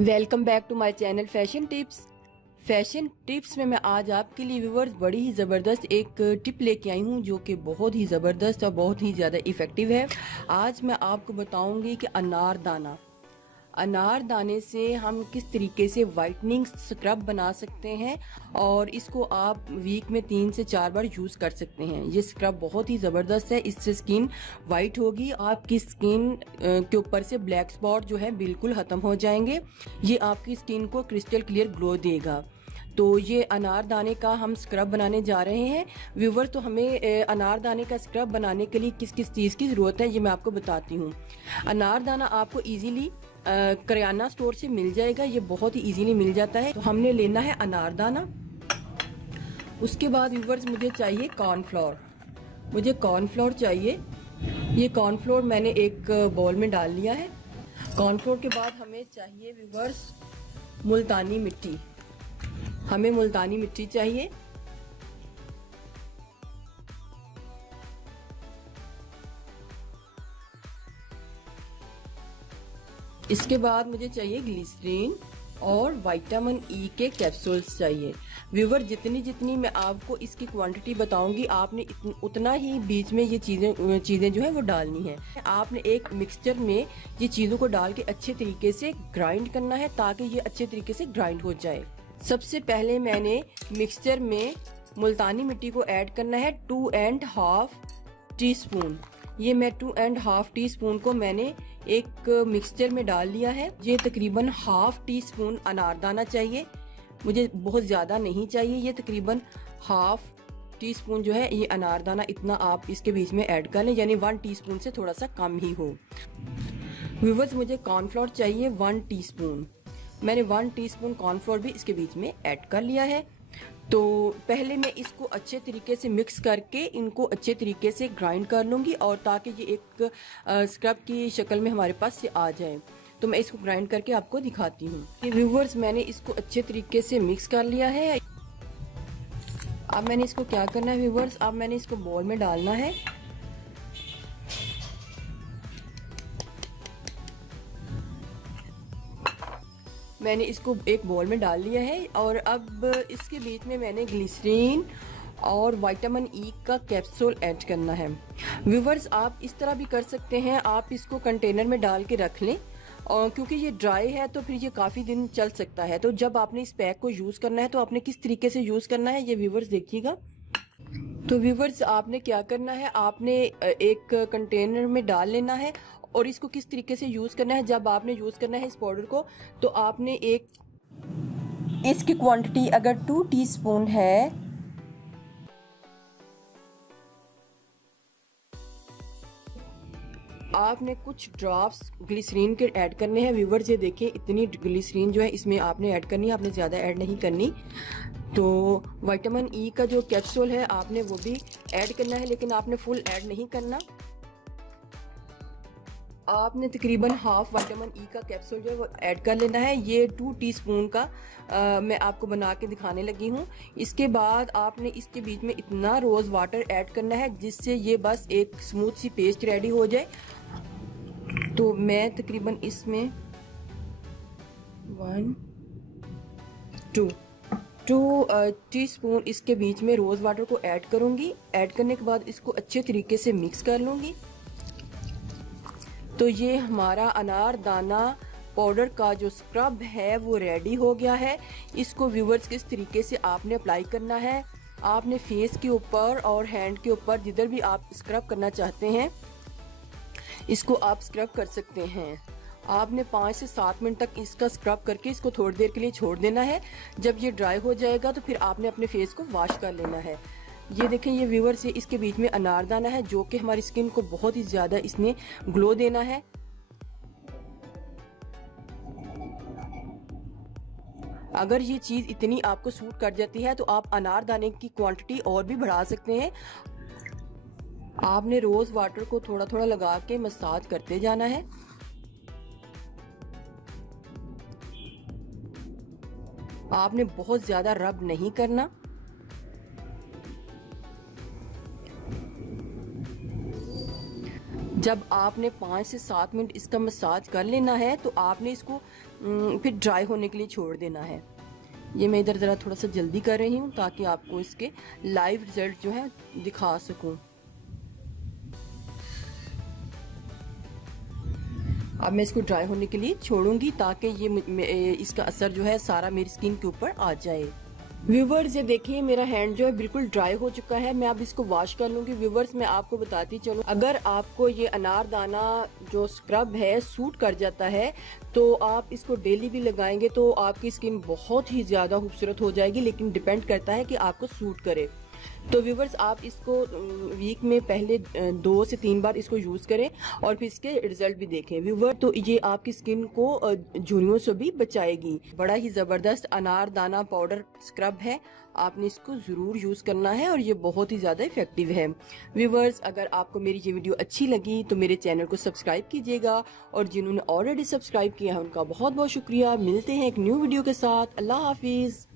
Welcome back to my channel fashion tips में मैं आज आपके लिए व्यूवर्स बड़ी ही ज़बरदस्त एक टिप लेके आई हूँ जो कि बहुत ही ज़बरदस्त और बहुत ही ज़्यादा इफ़ेक्टिव है। आज मैं आपको बताऊंगी कि अनार दाने से हम किस तरीके से वाइटनिंग स्क्रब बना सकते हैं और इसको आप वीक में 3 से 4 बार यूज़ कर सकते हैं। ये स्क्रब बहुत ही ज़बरदस्त है, इससे स्किन वाइट होगी, आपकी स्किन के ऊपर से ब्लैक स्पॉट जो है बिल्कुल ख़त्म हो जाएंगे। ये आपकी स्किन को क्रिस्टल क्लियर ग्लो देगा। तो ये अनारदाने का हम स्क्रब बनाने जा रहे हैं व्यूवर। तो हमें अनारदाने का स्क्रब बनाने के लिए किस किस चीज़ की ज़रूरत है ये मैं आपको बताती हूँ। अनारदाना आपको इजीली करियाना स्टोर से मिल जाएगा, ये बहुत ही इजीली मिल जाता है। तो हमने लेना है अनारदाना। उसके बाद व्यूवर्स मुझे चाहिए कॉर्नफ्लोर चाहिए। ये कॉर्नफ्लोर मैंने एक बाउल में डाल लिया है। कॉर्नफ्लोर के बाद हमें चाहिए व्यूवर्स मुल्तानी मिट्टी। हमें मुल्तानी मिट्टी चाहिए। इसके बाद मुझे चाहिए ग्लिसरीन और विटामिन ई के कैप्सूल्स चाहिए। व्यूवर जितनी मैं आपको इसकी क्वांटिटी बताऊंगी आपने उतना ही बीच में ये चीज़ें जो है वो डालनी है। आपने एक मिक्सचर में ये चीज़ों को डाल के अच्छे तरीके से ग्राइंड करना है ताकि ये अच्छे तरीके से ग्राइंड हो जाए। सबसे पहले मैंने मिक्सचर में मुल्तानी मिट्टी को ऐड करना है 2.5 टीस्पून। ये मैं 2.5 टीस्पून को मैंने एक मिक्सचर में डाल लिया है। ये तकरीबन हाफ टी स्पून अनारदाना चाहिए, मुझे बहुत ज़्यादा नहीं चाहिए। ये तकरीबन हाफ टी स्पून जो है ये अनारदाना, इतना आप इसके बीच में ऐड कर लें, यानी 1 टीस्पून से थोड़ा सा कम ही हो। व्यूवर्स मुझे कॉर्नफ्लोर चाहिए 1 टीस्पून। मैंने 1 टीस्पून कॉर्नफ्लोर भी इसके बीच में ऐड कर लिया है। तो पहले मैं इसको अच्छे तरीके से मिक्स करके इनको अच्छे तरीके से ग्राइंड कर लूँगी और ताकि ये एक स्क्रब की शक्ल में हमारे पास से आ जाए। तो मैं इसको ग्राइंड करके आपको दिखाती हूँ। व्यूवर्स मैंने इसको अच्छे तरीके से मिक्स कर लिया है। अब मैंने इसको क्या करना है व्यूवर्स, अब मैंने इसको बाउल में डालना है। मैंने इसको एक बाउल में डाल लिया है और अब इसके बीच में मैंने ग्लिसरीन और विटामिन ई का कैप्सूल ऐड करना है। व्यूवर्स आप इस तरह भी कर सकते हैं, आप इसको कंटेनर में डाल के रख लें और क्योंकि ये ड्राई है तो फिर ये काफ़ी दिन चल सकता है। तो जब आपने इस पैक को यूज़ करना है तो आपने किस तरीके से यूज़ करना है ये व्यूवर्स देखिएगा। तो व्यूवर्स आपने क्या करना है, आपने एक कंटेनर में डाल लेना है और इसको किस तरीके से यूज़ करना है। जब आपने यूज़ करना है इस पाउडर को तो आपने इसकी क्वांटिटी अगर 2 टीस्पून है आपने कुछ ड्रॉप्स ग्लिसरीन के ऐड करने हैं। व्यूवर्स ये देखिए इतनी ग्लिसरीन जो है इसमें आपने ऐड करनी है, आपने ज़्यादा ऐड नहीं करनी। तो विटामिन ई का जो कैप्सूल है आपने वो भी ऐड करना है, लेकिन आपने फुल ऐड नहीं करना। आपने तकरीबन हाफ विटामिन ई का कैप्सूल जो है वो ऐड कर लेना है। ये 2 टीस्पून का मैं आपको बना के दिखाने लगी हूँ। इसके बाद आपने इसके बीच में इतना रोज़ वाटर ऐड करना है जिससे ये बस एक स्मूथ सी पेस्ट रेडी हो जाए। तो मैं तकरीबन इसमें 2 टीस्पून इसके बीच में रोज़ वाटर को ऐड करूँगी। ऐड करने के बाद इसको अच्छे तरीके से मिक्स कर लूँगी। तो ये हमारा अनारदाना पाउडर का जो स्क्रब है वो रेडी हो गया है। इसको व्यूवर्स किस तरीके से आपने अप्लाई करना है, आपने फेस के ऊपर और हैंड के ऊपर जिधर भी आप स्क्रब करना चाहते हैं इसको आप स्क्रब कर सकते हैं। आपने 5 से 7 मिनट तक इसका स्क्रब करके इसको थोड़ी देर के लिए छोड़ देना है। जब ये ड्राई हो जाएगा तो फिर आपने अपने फेस को वॉश कर लेना है। ये देखें ये व्यूवर्स ये इसके बीच में अनारदाना है जो कि हमारी स्किन को बहुत ही ज़्यादा इसने ग्लो देना है। अगर ये चीज़ इतनी आपको सूट कर जाती है तो आप अनारदाने की क्वांटिटी और भी बढ़ा सकते हैं। आपने रोज़ वाटर को थोड़ा थोड़ा लगा के मसाज करते जाना है। आपने बहुत ज़्यादा रब नहीं करना। जब आपने 5 से 7 मिनट इसका मसाज कर लेना है तो आपने इसको फिर ड्राई होने के लिए छोड़ देना है। ये मैं इधर ज़रा थोड़ा सा जल्दी कर रही हूँ ताकि आपको इसके लाइव रिजल्ट जो है दिखा सकूँ। अब मैं इसको ड्राई होने के लिए छोड़ूंगी ताकि ये इसका असर जो है सारा मेरी स्किन के ऊपर आ जाए। व्यूवर्स ये देखिए मेरा हैंड जो है बिल्कुल ड्राई हो चुका है। मैं अब इसको वॉश कर लूंगी। व्यूवर्स मैं आपको बताती चलूं, अगर आपको ये अनारदाना जो स्क्रब है सूट कर जाता है तो आप इसको डेली भी लगाएंगे तो आपकी स्किन बहुत ही ज्यादा खूबसूरत हो जाएगी, लेकिन डिपेंड करता है कि आपको सूट करे। तो व्यूवर्स आप इसको वीक में पहले 2 से 3 बार इसको यूज करें और फिर इसके रिजल्ट भी देखें व्यूवर। तो ये आपकी स्किन को झुर्रियों से भी बचाएगी। बड़ा ही जबरदस्त अनारदाना पाउडर स्क्रब है, आपने इसको जरूर यूज करना है और ये बहुत ही ज्यादा इफेक्टिव है। व्यूवर्स अगर आपको मेरी ये वीडियो अच्छी लगी तो मेरे चैनल को सब्सक्राइब कीजिएगा और जिन्होंने ऑलरेडी सब्सक्राइब किया है उनका बहुत बहुत शुक्रिया। मिलते हैं एक न्यू वीडियो के साथ। अल्लाह हाफिज।